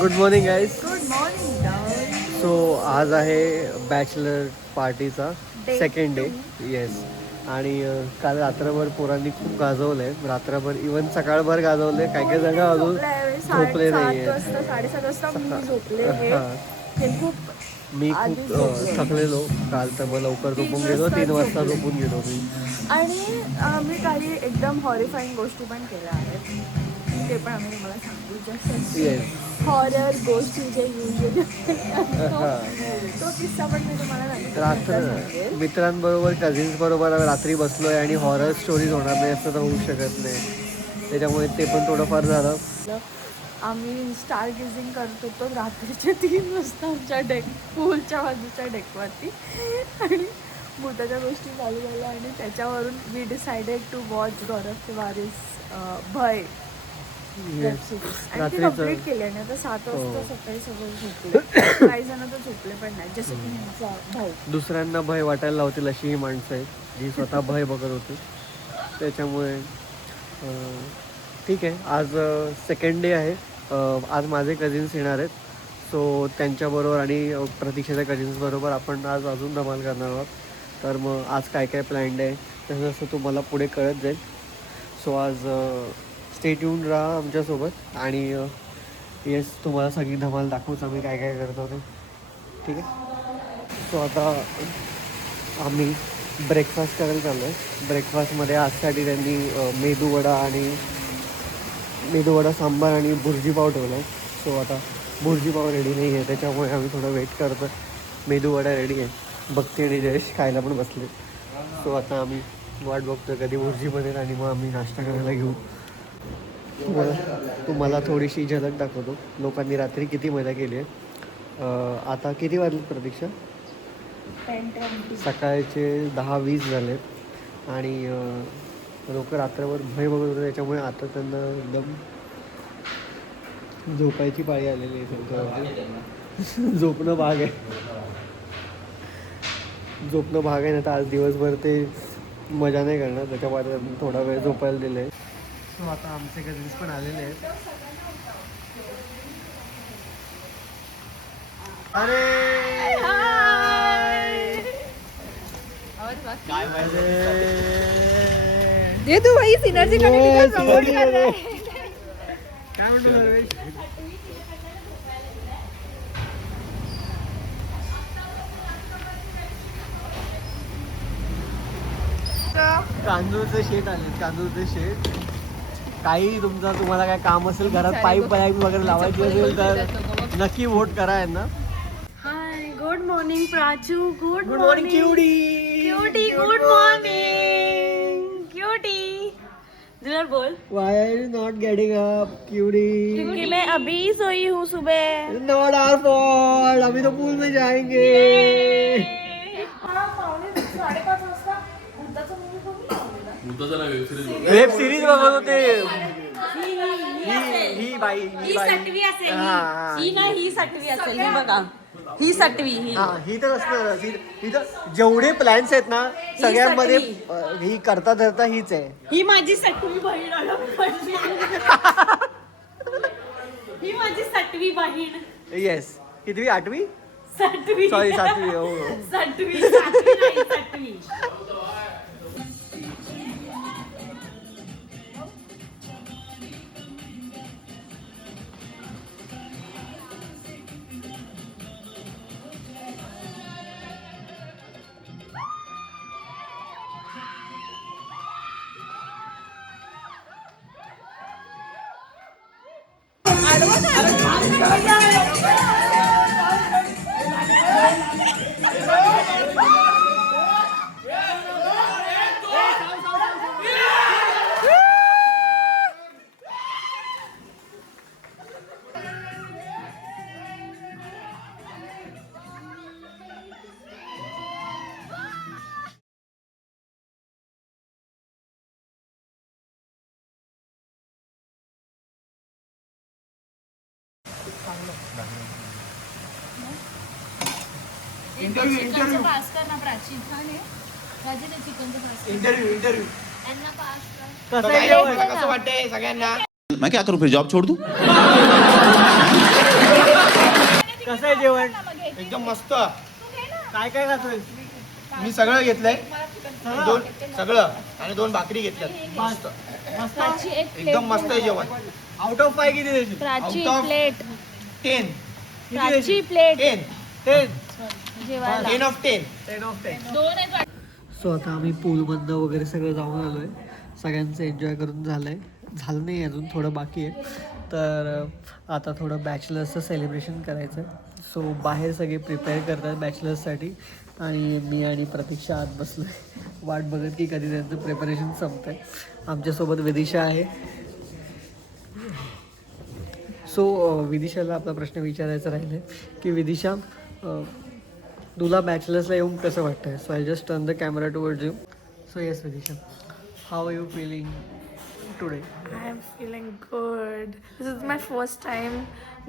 Good morning guys. Good morning. So आज आहे bachelor पार्टीचा Day सेकंड डे. 2. येस. आणि काल रात्रभर पोरांनी खूप गाजवलंय. रात्रभर इवन सकाळभर गाजवले. काही काही जण अजून झोपले नाही. 7:30 वाजता मी झोपले. हे खूप मी खूप थकलेलो काल, तर मग लवकर झोपून गेलो. 3 वाजता झोपून गेलो मी. आणि आम्ही काही एकदम हॉरिफाईंग गोष्टी पण केल्या आहेत, ते पण आम्ही तुम्हाला सांगू. जस्ट हॉरर गोष्टी जे युजली तो किस्सा पण मी तुम्हाला रात्र मित्रांबरोबर कझिन्स बरोबर रात्री बसलोय आणि हॉरर स्टोरीज होणार नाही असं तर होऊ शकत नाही. त्याच्यामुळे ते पण थोडंफार झालं. आम्ही स्टार गेझिंग करत होतो रात्रीचे 3 वाजता आमच्या पूलच्या बाजूच्या डेकवरती, आणि भूताच्या गोष्टी चालू झाल्या आणि त्याच्यावरून वी डिसाइडेड टू वॉच गौरव तिवारीज भय वेब सिरीज, आणि ती कंप्लीट केली. आणि आता 7 वाजता सकाळी सगळं झोपले. काही जण तर झोपले पण नाही, जसं की ह्यांचा भाऊ. दुसऱ्यांना भय वाटायला लावतील अशी ही माणसं आहेत जी स्वतः भय बघत होती. त्याच्यामुळे ठीक आहे. आज सेकंड डे आहे. आज माझे कझिन्स येणार आहेत. सो त्यांच्याबरोबर आणि प्रतीक्षाच्या कझिन्सबरोबर आपण आज अजून धमाल करणार आहोत. तर मग आज काय काय प्लॅन्ड आहे तसं जसं तुम्हाला पुढे कळत जाईल. सो आज स्टे ट्यून राहा आमच्यासोबत. आणि येस, तुम्हाला सगळी धमाल दाखवूच आम्ही काय काय करतो ते. ठीक आहे. सो आता आम्ही ब्रेकफास्ट करायला चाललो आहे. ब्रेकफास्टमध्ये आजसाठी त्यांनी मेदूवडा सांबार आणि भुर्जीपाव ठेवला आहे. सो आता भुर्जीपाव रेडी नाही आहे, त्याच्यामुळे आम्ही थोडं वेट करतो. मेदूवडा रेडी आहे. भक्ती आणि जयेश खायला पण बसले. सो आता आम्ही वाट बघतो कधी भुर्जी बनेल आणि मग आम्ही नाश्ता करायला घेऊ. तुम्हाला थोडीशी झलक दाखवतो लोकांनी रात्री किती मजा केली आहे. आता किती वाजले प्रतीक्षा? 10:20. सकाळचे 10:20 झाले. आणि लोक रात्रभर भय बघत होते, त्याच्यामुळे आता त्यांना एकदम झोपायची पाळी आलेली आहे. त्यांच्यावरती झोपणं भाग आहे ना. तर आज दिवसभर ते मजा नाही करणार, त्याच्यामुळे थोडा वेळ झोपायला दिलं आहे. सो आता आमचे कझिन्स पण आलेले आहेत. अरे काय ये तू भाई सिनर्जी कनेक्ट प्रमोट कर रहा है. काय म्हणतो नरेश? तांदूळचे शेट आले. तांदूळचे शेट. काही तुम्हाला काय काम असेल घरात, पाईप वगैरे लावायची असेल तर नक्की वोट करा यांना. Hi, good morning Prachu. Good morning cutie. Cutie, good morning cutie. जरा बोल. Why are you not getting up, cutie? क्योंकि मैं अभी सोई हूँ सुबह. Not our fault. अभी तो पूल में जाएंगे. 5:30 वाजता भूताचा मूवी बघून वेब सिरीज बघत होते. ही बाई ही सटवी असेल. ही ना, ही सटवी असेल. ही बघा, ही सटवी. ही तर असणार. ही तर जेवढे प्लॅन्स आहेत ना सगळ्यांमध्ये ही करता धरता हीच आहे. ही माझी सटवी बहीण. ही माझी सटवी बहीण. येस. कितवी? 8वी? सटवी. सॉरी 7वी. हो सटवी नाही, सटवी. चिकनचं पास कर ना प्राची. राजे ते चिकनचं पास कर. इंटरव्ह्यू त्यांना पास कर. कसं वाटतंय सगळ्यांना? मैं क्या करूं फिर, जॉब छोड़ दूं? कसं आहे जेवण? एकदम मस्त. काय काय खातोय? मी सगळं घेतलंय, सगळं आणि 2 भाकरी घेतल्यात. मस्त, प्राची एक प्लेट एकदम मस्त आहे जेवण. आउट ऑफ 5 किती देशील? Prachi Out of- plate 10 Prachi plate 10 जेवायला 10 of 10. 10 ऑफ 10. 2 आहेत. सो आता आम्ही पूलमधनं वगैरे सगळं जाऊन आलो आहे. सगळ्यांचं एन्जॉय करून झालं आहे. झालं नाही अजून, थोडं बाकी आहे. तर आता थोडं बॅचलर्सचं सेलिब्रेशन करायचं आहे. सो बाहेर सगळे प्रिपेअर करतात बॅचलर्ससाठी आणि मी आणि प्रतीक्षा आत बसलो आहे वाट बघत की कधी त्यांचं प्रिपरेशन संपतं आहे. आमच्यासोबत विदिशा आहे. सो विदिशाला आपला प्रश्न विचारायचा राहिला आहे की विदिशा, तुला बॅचलर्सला येऊन कसं वाटतं? So I just turn the camera towards you. So yes Vidisha, how are you feeling today? I am feeling good. This is my first time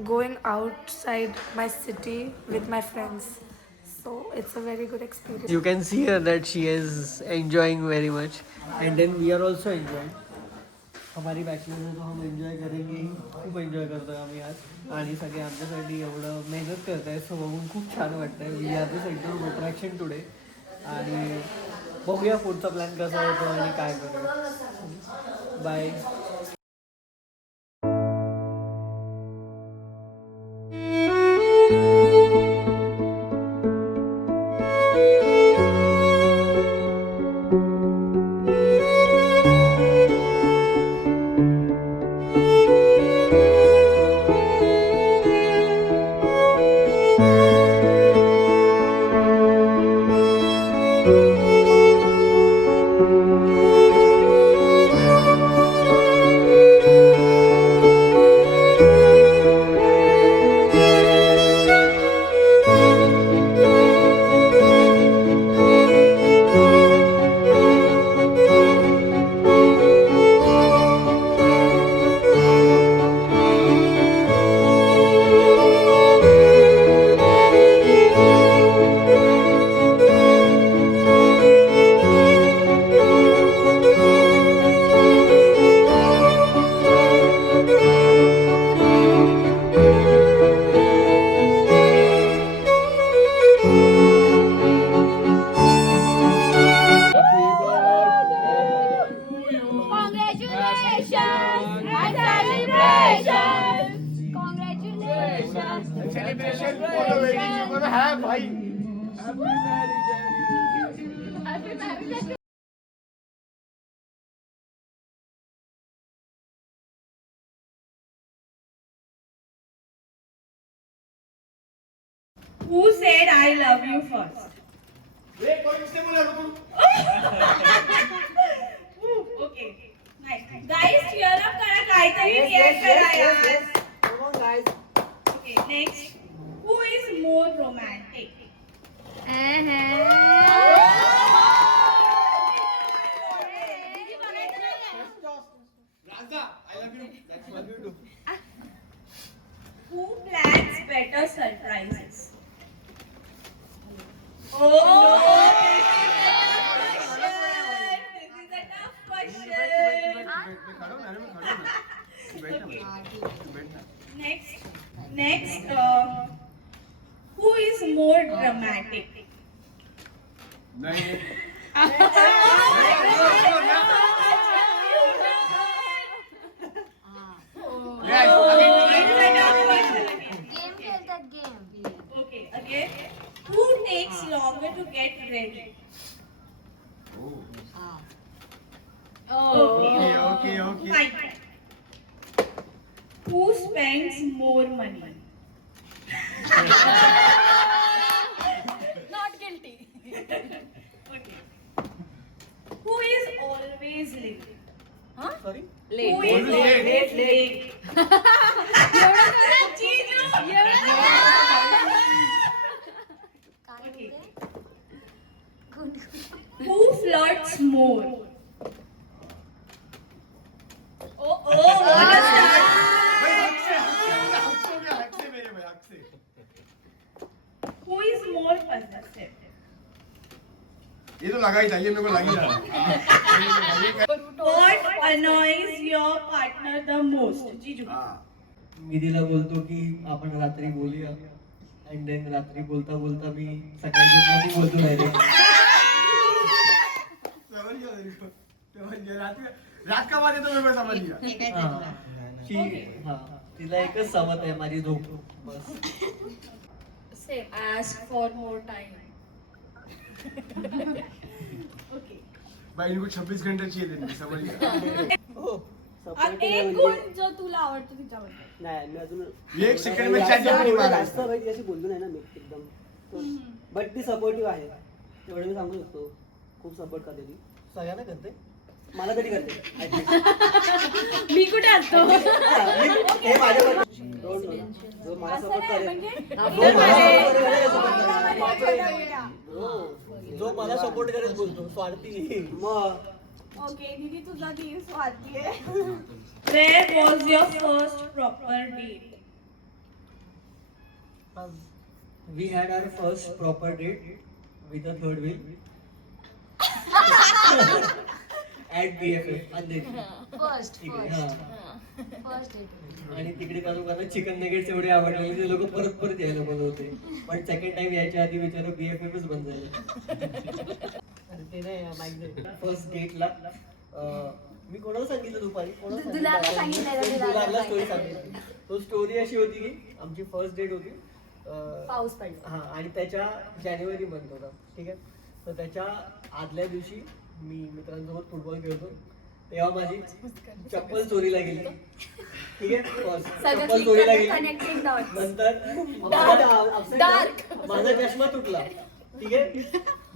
going outside my city with my friends. So it's a very good experience. You can see her that she is enjoying very much and then we are also enjoying. हमारी bachelor है तो हम enjoy करेंगे ही. खूप enjoy करतो आहे आम्ही आज आणि सगळे आमच्यासाठी एवढं मेहनत करत आहे. सो बघून खूप छान वाटतं आहे. We are the centre of attraction today आणि बघूया पुढचा प्लॅन कसा होतो आणि काय करूया. Bye. Who said I love you first? Okay, nice. Guys, cheer up करा, काहीतरी react करा यार. Okay, next. Who is more romantic? Who plans better surprises? Oh, no. This is a tough question. Okay. Next, who is more dramatic? Okay, again. Who takes longer to get ready? Okay. Fine. Who spends more money? Not guilty. Okay. Who is always late? Sorry. Who is always late? Okay. Who flirts more? Oh, what a start. Who is more possessive? ये तो लगा ही था, ये मेरे को लग ही रहा. What annoys your partner the most? Jiju. मी तिला बोलतो की आपण रात्री बोलूया अँड देन रात्री बोलता बोलता मी सकाळी बोलतो राहिले. रात का वाजता वेगळं समज घ्या. हा तिला एकच सवत आहे माझी झोप बस. Same. Ask for more time. बाई इनको 26 घंटे चाहिए दिन में समझ गया. हो अब एक गुण जो तुला आवडतो तिच्याबद्दल. नाही मी अजून ये एक सेकंड में चॅट जीपीटी जास्त मारायचं. माहिती अशी बोललो नाही ना मी एकदम. बट ती सपोर्टिव्ह आहे एवढं मी सांगू शकतो. खूप सपोर्ट करते ती. सगळ्यांना करते. मला तरी करते. मी कुठे असतो? हे माझ्याकडे जो मला सपोर्ट करेल म्हणजे जो मला सपोर्ट करेल बोलतो स्वार्थी. मग ओके दीदी तुझा दिवस स्वार्थी आहे. Where was your first proper date? We had our first proper date with a third wheel at BFF Andheri. First तिकडे हा. First date. आणि तिकडे त्या लोकांना चिकन नगेट्स एवढे आवडले ते लोक परत परत यायला बोलवते. पण सेकंड टाइम यायच्या आधी विचार BFFच बंद झालं. ते नाही फर्स्ट डेटला मी कोणाला सांगितलं दुपारी तुला आता सांगितलं, तुला स्टोरी सांगितली. तो स्टोरी अशी होती की आमची फर्स्ट डेट होती पाऊस पडला. हा आणि त्याच्या जानेवारी मंथ होता. ठीक आहे. तर त्याच्या आदल्या दिवशी मी मित्रांसोबत फुटबॉल खेळतो तेव्हा माझी चप्पल चोरीला गेली. ठीक आहे. First, चप्पल चोरीला गेली. Connecting dot. नंतर डार्क. माझा चष्मा तुटला. ठीक आहे.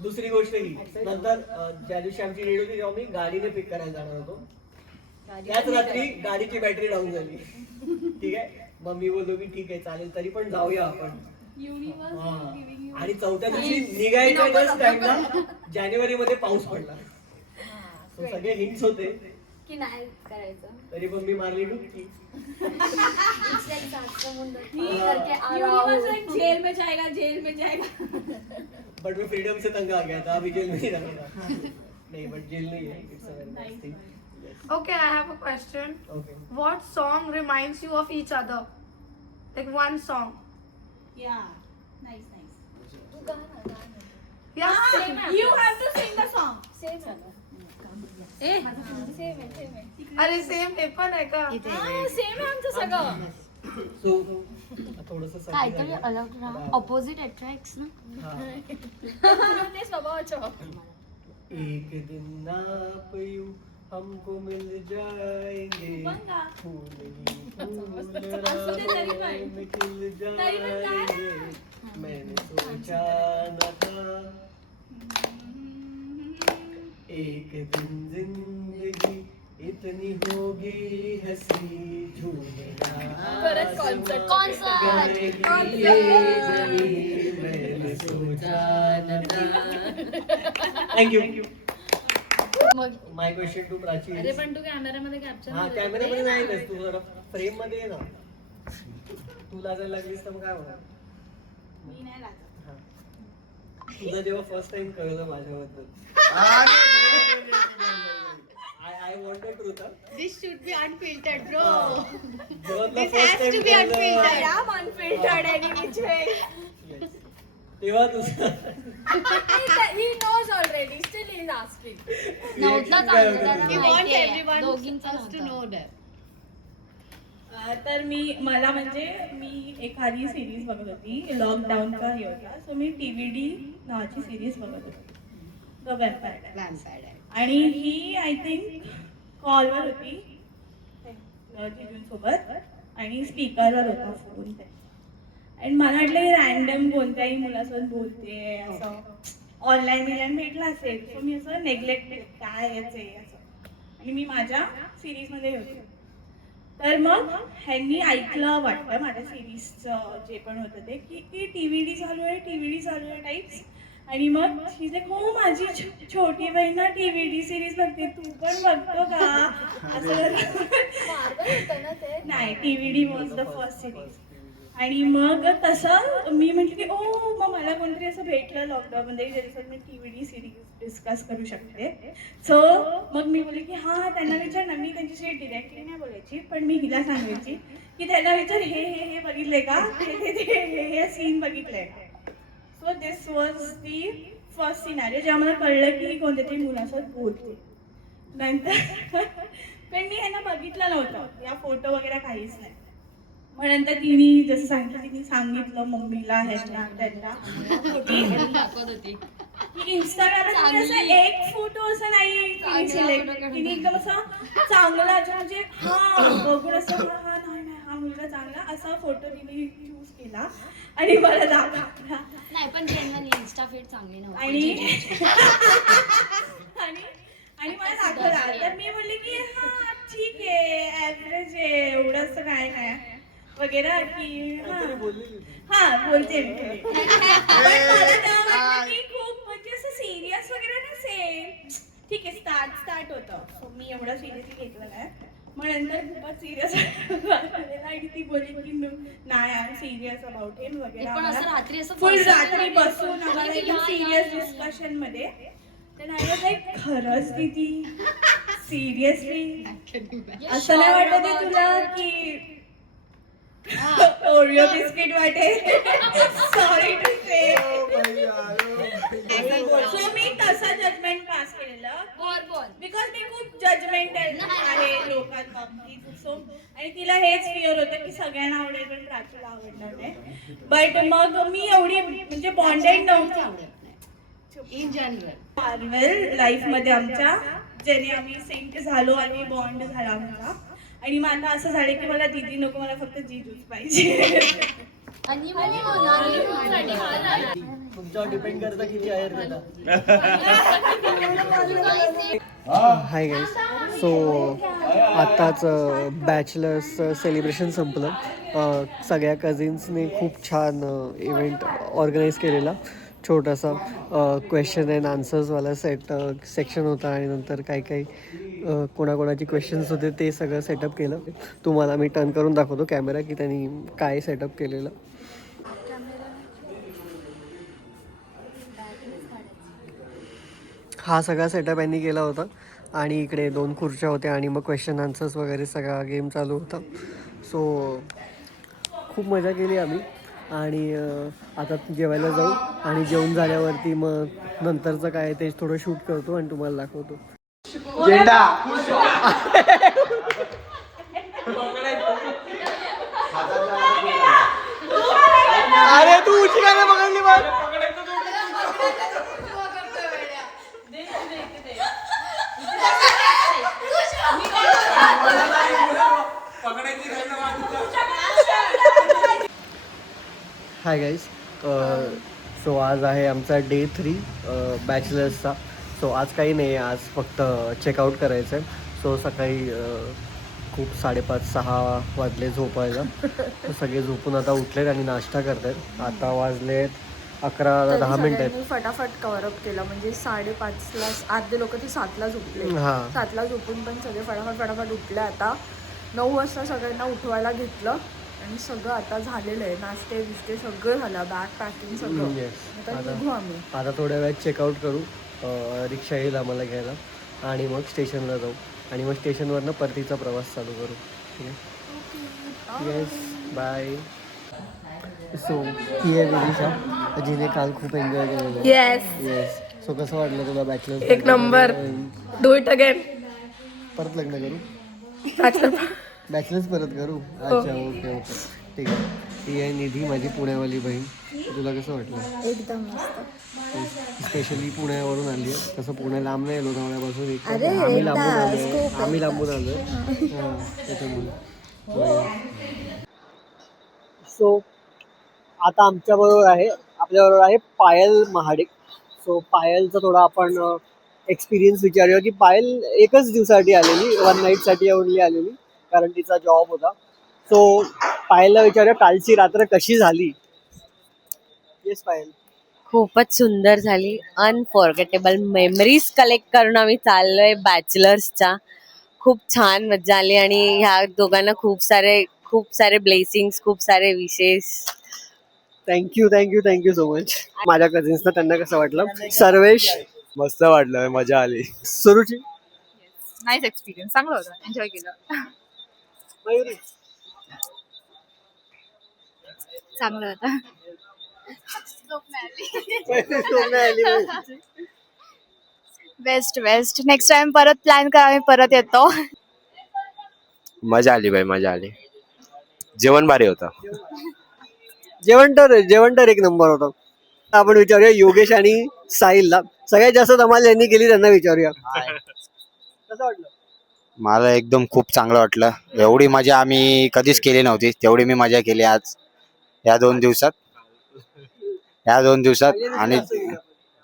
दुसरी गोष्ट ही नंतर ज्या दिवशी आमची डेट होती तेव्हा मी गाडीने पिक करायला जाणार होतो. त्याच रात्री गाडीची बॅटरी डाऊन झाली. ठीक आहे. मग मी बोललो की ठीक आहे चालेल तरी पण जाऊया आपण. हा. आणि चौथ्या दिवशी निघायच्या जस्ट टाइमला जानेवारी मध्ये पाऊस पडला. So सगळे हिंट्स होते की नाही करायचं. तरी पण मी मारली डुबकी. करके आ रहा यूनिवर्स हूँ. लाइक जेल में जाएगा, जेल में जाएगा. बट मैं फ्रीडम से तंग आ गया था. अभी जेल में नहीं रहूंगा. नहीं बट जेल नहीं है. It's a very nice thing. Okay, I have a question. Okay. What song reminds you of each other? Like one song. Yeah, nice, nice. तू गा ना, गा ना. Yeah. Same आहे. You have to sing the song. Same आहे. Same आहे. अरे same हे पण आहे का? हा, same आहे आमचं सगळं. सो थोडस काहीतरी अलग राहा. ऑपोजिट अट्रॅक्ट्स ना. ते स्वभावाचं. एक दिन आप यूं हमको मिल जाएंगे पण गा. फूल ही फूल असू दे तरी पण. राहों में खिल तरी पण गा. जाएंगे मैंने सोचा न था एक दिन जिंदगी इतनी होगी हंसी झूमना परत concert. Concert. गाएगी ये मैंने सोचा न था. थँक्यू. मग माय क्वेश्चन टू प्राची. अरे पण तू कॅमेरामध्ये कॅप्चर हा कॅमेरामध्ये नाही येत तू जरा फ्रेम मध्ये ये ना. तू लाजायला लागलीस तर मग काय होणार. मी नाही राहत. हा. तुझं जेव्हा फर्स्ट टाइम कळलं माझ्याबद्दल I wanted truth. This should be unfiltered, bro. जेव्हा तुला फर्स्ट टाइम कळलं I am unfiltered any which way. Yes. तेव्हा तुझं He knows already. Still he is asking. नव्हतं काय होतं चांगलं. तुझं? want everyone दोघींचं us to know नव्हतं. that. तर मला म्हणजे मी एखादी सिरीज बघत होती लॉकडाऊनचा हे होता. सो मी TVD नावाची सिरीज बघत होती द वॅम्पायर. आणि ही आय थिंक कॉलवर होती जिजूंसोबत आणि स्पीकरवर होता फोन. आणि मला वाटलं रॅन्डम कोणत्याही मुलासोबत बोलते असं ऑनलाईन बिलाईन भेटला असेल. सो मी असं नेग्लेक्ट काय याचे असं आणि मी माझ्या सिरीजमध्ये होते. तर मग ह्यांनी ऐकलं वाटतं माझ्या सिरीजचं जे पण होतं ते की TVD चालू आहे टाईप्स. आणि मग तिथे हो माझी छोटी बहीण ना TVD सिरीज बघते तू पण बघतो का असं. नाही TVD was the first series. आणि मग तसं मी म्हटलं की ओ मग मला कोणतरी असं भेटलं लॉकडाऊनमध्ये ज्याच्यासाठी मी TVD सिरीज डिस्कस करू शकते. सो मग मी बोलले की हां त्यांना विचार ना, मी त्यांच्याशी डिरेक्टली नाही बोलायची, पण मी हिला सांगायची की त्यांना विचार हे बघितले का, हे सीन बघितलंय का. So this was the first scenario जेव्हा मला कळलं की ही कोणत्या तरी मुलासोबत बोलते. नंतर पण मी ह्यांना बघितलं नव्हतं, या फोटो वगैरे काहीच नाही. मग नंतर तिने जसं सांगितलं, तिने सांगितलं मम्मीला ह्यांना त्यांना की इंस्टाग्रामला असं एक फोटो असं नाही तिने सिलेक्ट, तिने एकदम असा चांगला म्हणजे बघून असं हा मुलगा चांगला असा फोटो तिने चूज केला आणि मला दाखवला. नाही पण जनरली इन्स्टा फीड चांगली नव्हती. आणि मला दाखवला. तर मी म्हणले की हा ठीक आहे, ऍव्हरेज आहे, एवढं असं काय नाही वगैरे की बोलते मी. पण मला तेव्हा वाटलं की खूप म्हणजे असं सिरियस वगैरे नसेल. ठीक आहे, स्टार्ट होतं. सो मी एवढं सिरियसली घेतलं नाही. मग नंतर खूपच सिरियस आणि ती बोलली की नाही आय एम सिरियस अबाउट हिम पण असं रात्री वगैरे असं फुल बसून रात्री बसून आम्हाला की एकदम या- सिरियस डिस्कशन मध्ये. तर आय वॉज लाईक खरंच दीदी सिरियसली असं नाही वाटत आहे तुला की ओरिओ बिस्किट वाटेल. Sorry to say. सो मी तसं जजमेंट पास केलेलं बोल. बिकॉज मी खूप जजमेंटल आहे लोकांबाबतीत. सो आणि तिला हेच फिअर होतं की सगळ्यांना आवडेल पण प्राचीला आवडणार नाही. बट मग मी एवढी म्हणजे बॉन्डेड नव्हती In general. मार्वेल लाईफ मध्ये आमच्या, ज्याने आम्ही सिंक झालो आणि बॉन्ड झाला आमचा. आणि मग आता असं झालं की मला दीदी नको, मला फक्त जीजूच पाहिजे. आणि मग साठी मला तुमच्यावर डिपेंड करतं किती आहे त्याला. Hi guys. सो आत्ताच बॅचलर्स सेलिब्रेशन संपलं. सगळ्या कझिन्सने खूप छान इव्हेंट ऑर्गनाईज केलेला. छोटासा क्वेश्चन अँड आन्सर्सवाला सेक्शन होता आणि नंतर काही कोणाकोणाचे क्वेश्चन्स होते ते सगळं सेटअप केलं. तुम्हाला मी टर्न करून दाखवतो कॅमेरा की त्यांनी काय सेटअप केलेलं. हा सगळा सेटअप यांनी केला होता आणि इकडे 2 खुर्च्या होत्या आणि मग क्वेश्चन आन्सर्स वगैरे सगळा गेम चालू होता. सो खूप मजा केली आम्ही आणि आता जेवायला जाऊ आणि जेवून झाल्यावरती मग नंतरचं काय ते थोडं शूट करतो आणि तुम्हाला दाखवतो. झेंडा अरे तू उची काय पकडली मग. Hi guys. सो आज आहे आमचा डे 3 बॅचलर्सचा. सो आज काही नाही, आज फक्त चेकआउट करायचं आहे. सो सकाळी खूप 5:30-6 वाजले झोपायला. तर सगळे झोपून आता उठलेत आणि नाश्ता करत आहेत. आता वाजलेत 11-10 आहेत. फटाफट कव्हर अप केला म्हणजे 5:30ला. आधी लोक ती 7ला झोपले. हां 7ला झोपून पण सगळे फटाफट उठले. आता 9 वाजता सगळ्यांना उठवायला घेतलं आणि सगळं आता झालेलं आहे. नाश्ते बिस्टे सगळं झालं, बॅग पॅकिंग सगळं. येस. आता निघू आम्ही. आता थोड्या वेळात चेकआउट करू. रिक्षा येईल आम्हाला घ्यायला आणि मग स्टेशनला जाऊ आणि मग स्टेशनवरनं परतीचा प्रवास चालू करू. ठीक आहे. Yes bye. सो ही आहे विदिशा, जिने काल खूप एन्जॉय केलेलं आहे. येस. सो कसं वाटलं तुला बॅचलर्स? एक नंबर. Do it again. परत लग्न करू? बॅचलर्स परत करू? अच्छा ओके ठीक आहे. ही आहे निधी, माझी पुण्यावाली बहीण. तुला कसं वाटलं? एकदम मस्त. स्पेशली पुण्यावरून आली आहे. तसं पुणे लांब नाही लोणावळ्यापासून. आम्ही लांबून आलो त्याच्यामुळे. सो आता आपल्याबरोबर आहे पायल महाडिक. सो पायलचा थोडा आपण एक्सपिरियन्स विचारूया की पायल एकच दिवसासाठी आलेली, 1 नाईटसाठी ओनली आलेली, कारण तिचा जॉब होता. सो पायलला विचारूया कालची रात्र कशी झाली. येस पायल. खूपच सुंदर झाली. अनफॉर्गेटेबल मेमरीज कलेक्ट करून आम्ही चाललोय बॅचलर्सच्या. खूप छान मजा आली आणि ह्या दोघांना खूप सारे ब्लेसिंग्स, खूप सारे विशेष. Thank you so much. माझ्या कझिन्सना त्यांना कसं वाटलं? सर्वेश मस्त वाटलं, मजा आली. सुरुची नाईस एक्सपिरियन्स, चांगलं होतं, एन्जॉय केलं. मयुरी चांगलं होतं. Best best. नेक्स्ट टाइम परत प्लॅन करा, आम्ही परत येतो. मजा आली बाई, मजा आली. जेवण भारी होतं. जेवण तर एक नंबर होतं. आपण विचारूया योगेश आणि साहिलला. सगळ्यात जास्त धमाल यांनी केली त्यांना विचारूया. कसं वाटलं? मला एकदम खूप चांगलं वाटलं. एवढी मजा आम्ही कधीच केली नव्हती, तेवढी मी मजा केली आज या 2 दिवसात. आणि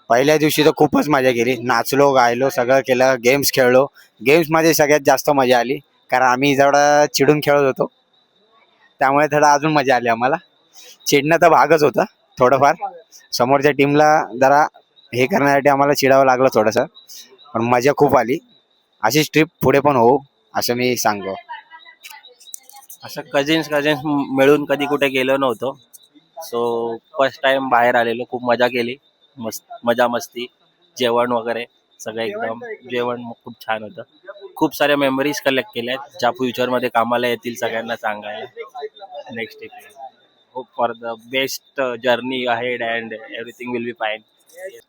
पहिल्या दिवशी तर खूपच मजा केली. नाचलो, गायलो, सगळं केलं, गेम्स खेळलो. गेम्समध्ये सगळ्यात जास्त मजा आली, कारण आम्ही जेवढा चिडून खेळत होतो त्यामुळे थोडं अजून मजा आली आम्हाला. चिडणं तर भागच होता थोडंफार. समोरच्या टीमला जरा हे करण्यासाठी आम्हाला चिडावं लागलं थोडंसं, पण मजा खूप आली. अशीच ट्रिप पुढे पण होऊ असं मी सांगतो. असं कझिन्स मिळून कधी कुठे गेलो नव्हतो. सो फर्स्ट टाइम बाहेर आलेलो, खूप मजा केली. मजा मस्ती, जेवण वगैरे सगळं एकदम. जेवण खूप छान होतं. खूप साऱ्या मेमरीज कलेक्ट केल्या आहेत ज्या फ्युचरमध्ये कामाला येतील सगळ्यांना सांगायला. Next day hope for the best journey ahead and everything will be fine.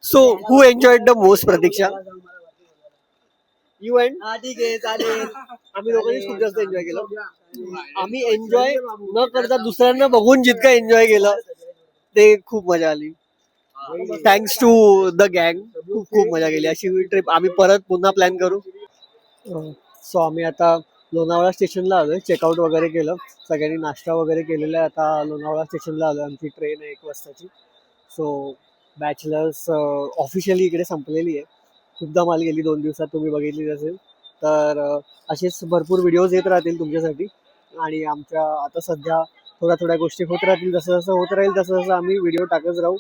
So who enjoyed the most Pratiksha? You and? ठीक आहे, चालेल. आम्ही लोकांनी खूप जास्त एन्जॉय केलं. आम्ही एन्जॉय न करता दुसऱ्यांना बघून जितकं एन्जॉय केलं ते खूप मजा आली. थँक्स टू द गँग. खूप मजा केली. अशी ट्रिप आम्ही परत पुन्हा प्लॅन करू. सो आम्ही आता लोणावळा स्टेशनला आलोय. चेकआउट वगैरे केलं, सगळ्यांनी नाश्ता वगैरे केलेला आहे. आता लोणावळा स्टेशनला आलो. आमची ट्रेन आहे 1 वाजताची. सो बॅचलर्स ऑफिशियली इकडे संपलेली आहे. खूप धमाल गेली 2 दिवसात, तुम्ही बघितली असेल. तर असेच भरपूर व्हिडिओज येत राहतील तुमच्यासाठी. आणि आमच्या आता सध्या थोड्या गोष्टी होत राहतील. जसं जसं होत राहील तसं तसं आम्ही व्हिडिओ टाकत राहू.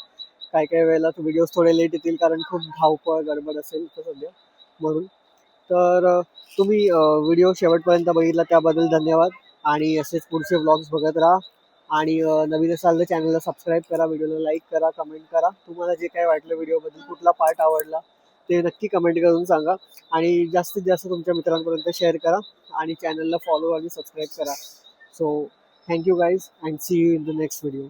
काही वेळेला व्हिडिओज थोडे लेट येतील, कारण खूप धावपळ गडबड असेल तर सध्या म्हणून. तर तुम्ही व्हिडिओ शेवटपर्यंत बघितला त्याबद्दल धन्यवाद. आणि असेच पुढचे व्लॉग्स बघत राहा. आणि नवीन असाल तर चॅनलला सबस्क्राईब करा, व्हिडिओला लाईक करा, कमेंट करा. तुम्हाला जे काय वाटलं व्हिडिओबद्दल, कुठला पार्ट आवडला ते नक्की कमेंट करून सांगा. आणि जास्तीत जास्त तुमच्या मित्रांपर्यंत शेअर करा. आणि चॅनलला फॉलो आणि सबस्क्राईब करा. So thank you guys and see you in the next video.